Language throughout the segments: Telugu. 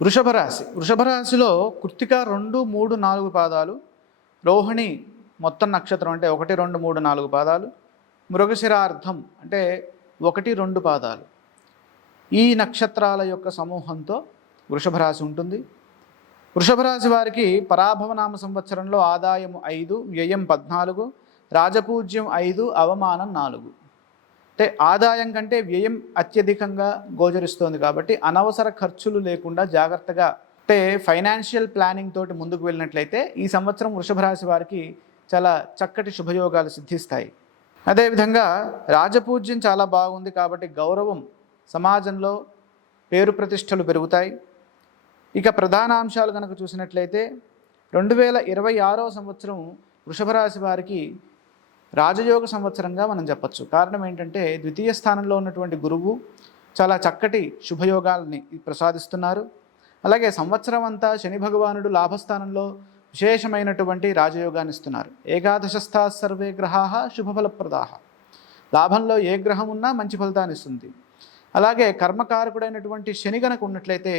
వృషభ రాశిలో కృత్తిక 2, 3, 4 పాదాలు, రోహిణి మొత్తం నక్షత్రం అంటే 1, 2, 3, 4 పాదాలు, మృగశిరార్థం అంటే 1, 2 పాదాలు, ఈ నక్షత్రాల యొక్క సమూహంతో వృషభ రాశి ఉంటుంది. వృషభ రాశి వారికి పరాభవనామ సంవత్సరంలో ఆదాయం 5, వ్యయం 14, రాజపూజ్యం 5, అవమానం 4. అంటే ఆదాయం కంటే వ్యయం అత్యధికంగా గోచరిస్తోంది కాబట్టి అనవసర ఖర్చులు లేకుండా జాగ్రత్తగా అంటే ఫైనాన్షియల్ ప్లానింగ్ తోటి ముందుకు వెళ్ళినట్లయితే ఈ సంవత్సరం వృషభ రాశి వారికి చాలా చక్కటి శుభయోగాలు సిద్ధిస్తాయి. అదేవిధంగా రాజపూజ్యం చాలా బాగుంది కాబట్టి గౌరవం, సమాజంలో పేరు ప్రతిష్టలు పెరుగుతాయి. ఇక ప్రధాన అంశాలు కనుక చూసినట్లయితే 2026వ సంవత్సరం వృషభ రాశి వారికి రాజయోగ సంవత్సరంగా మనం చెప్పచ్చు. కారణం ఏంటంటే ద్వితీయ స్థానంలో ఉన్నటువంటి గురువు చాలా చక్కటి శుభయోగాల్ని ప్రసాదిస్తున్నారు. అలాగే సంవత్సరం అంతా శని భగవానుడు లాభస్థానంలో విశేషమైనటువంటి రాజయోగాన్ని ఇస్తున్నారు. ఏకాదశస్థా సర్వే గ్రహాః శుభఫలప్రదాః. లాభంలో ఏ గ్రహం ఉన్నా మంచి ఫలితాన్ని ఇస్తుంది. అలాగే కర్మకారకుడైనటువంటి శని గనక ఉన్నట్లయితే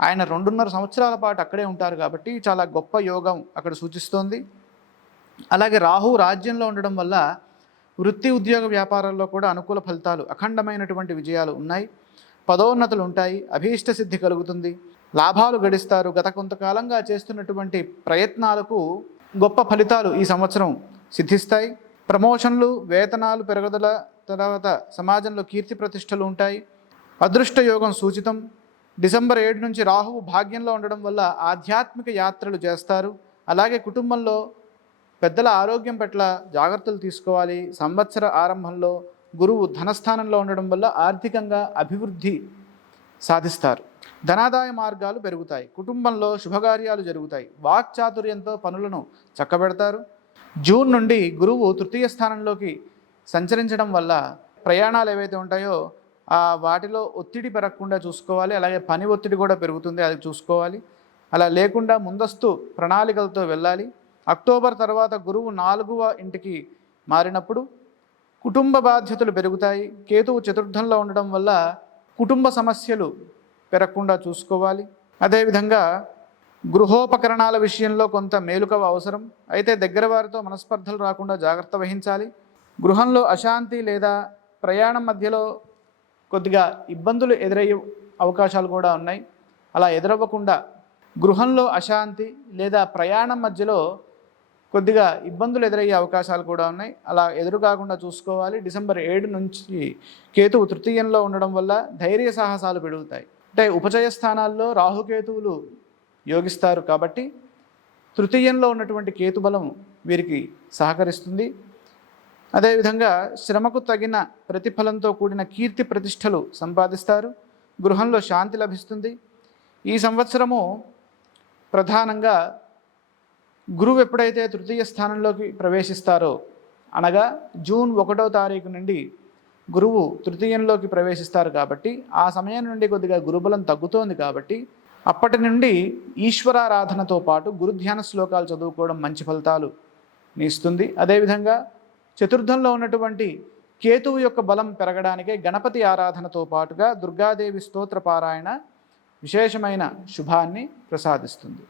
ఆయన 2.5 సంవత్సరాల పాటు అక్కడే ఉంటారు కాబట్టి చాలా గొప్ప యోగం అక్కడ సూచిస్తోంది. అలాగే రాహు రాజ్యంలో ఉండడం వల్ల వృత్తి, ఉద్యోగ, వ్యాపారాల్లో కూడా అనుకూల ఫలితాలు, అఖండమైనటువంటి విజయాలు ఉన్నాయి. పదోన్నతులు ఉంటాయి, అభీష్ట సిద్ధి కలుగుతుంది, లాభాలు గడిస్తారు. గత కొంతకాలంగా చేస్తున్నటువంటి ప్రయత్నాలకు గొప్ప ఫలితాలు ఈ సంవత్సరం సిద్ధిస్తాయి. ప్రమోషన్లు, వేతనాలు పెరుగుదల, తర్వాత సమాజంలో కీర్తి ప్రతిష్టలు ఉంటాయి. అదృష్ట యోగం సూచితం. డిసెంబర్ 7 నుంచి రాహువు భాగ్యంలో ఉండడం వల్ల ఆధ్యాత్మిక యాత్రలు చేస్తారు. అలాగే కుటుంబంలో పెద్దల ఆరోగ్యం పట్ల జాగ్రత్తలు తీసుకోవాలి. సంవత్సర ఆరంభంలో గురువు ధనస్థానంలో ఉండడం వల్ల ఆర్థికంగా అభివృద్ధి సాధిస్తారు. ధనాదాయ మార్గాలు పెరుగుతాయి. కుటుంబంలో శుభకార్యాలు జరుగుతాయి. వాక్చాతుర్యంతో పనులను చక్కబెడతారు. జూన్ నుండి గురువు తృతీయ స్థానంలోకి సంచరించడం వల్ల ప్రయాణాలు ఏవైతే ఉంటాయో వాటిలో ఒత్తిడి పెరగకుండా చూసుకోవాలి. అలాగే పని ఒత్తిడి కూడా పెరుగుతుంది, అది చూసుకోవాలి. అలా లేకుండా ముందస్తు ప్రణాళికలతో వెళ్ళాలి. అక్టోబర్ తర్వాత గురువు 4వ ఇంటికి మారినప్పుడు కుటుంబ బాధ్యతలు పెరుగుతాయి. కేతువు చతుర్థంలో ఉండడం వల్ల కుటుంబ సమస్యలు పెరగకుండా చూసుకోవాలి. అదేవిధంగా గృహోపకరణాల విషయంలో కొంత మేలుకవ అవసరం. అయితే దగ్గర వారితో మనస్పర్ధలు రాకుండా జాగ్రత్త వహించాలి. గృహంలో అశాంతి లేదా ప్రయాణం మధ్యలో కొద్దిగా ఇబ్బందులు ఎదురయ్యే అవకాశాలు కూడా ఉన్నాయి. అలా ఎదురవ్వకుండా గృహంలో అశాంతి లేదా ప్రయాణం మధ్యలో కొద్దిగా ఇబ్బందులు ఎదురయ్యే అవకాశాలు కూడా ఉన్నాయి. అలా ఎదురు కాకుండా చూసుకోవాలి. డిసెంబర్ 7 నుంచి కేతువు తృతీయంలో ఉండడం వల్ల ధైర్య సాహసాలు పెరుగుతాయి. అంటే ఉపచయ స్థానాల్లో రాహుకేతువులు యోగిస్తారు కాబట్టి తృతీయంలో ఉన్నటువంటి కేతుబలం వీరికి సహకరిస్తుంది. అదేవిధంగా శ్రమకు తగిన ప్రతిఫలంతో కూడిన కీర్తి ప్రతిష్టలు సంపాదిస్తారు. గృహంలో శాంతి లభిస్తుంది. ఈ సంవత్సరము ప్రధానంగా గురువు ఎప్పుడైతే తృతీయ స్థానంలోకి ప్రవేశిస్తారో, అనగా జూన్ 1వ తారీఖు నుండి గురువు తృతీయంలోకి ప్రవేశిస్తారు కాబట్టి ఆ సమయం నుండి కొద్దిగా గురుబలం తగ్గుతోంది కాబట్టి అప్పటి నుండి ఈశ్వరారాధనతో పాటు గురుధ్యాన శ్లోకాలు చదువుకోవడం మంచి ఫలితాలు ఇస్తుంది. అదేవిధంగా చతుర్థంలో ఉన్నటువంటి కేతువు యొక్క బలం పెరగడానికే గణపతి ఆరాధనతో పాటుగా దుర్గాదేవి స్తోత్ర పారాయణ విశేషమైన శుభాన్ని ప్రసాదిస్తుంది.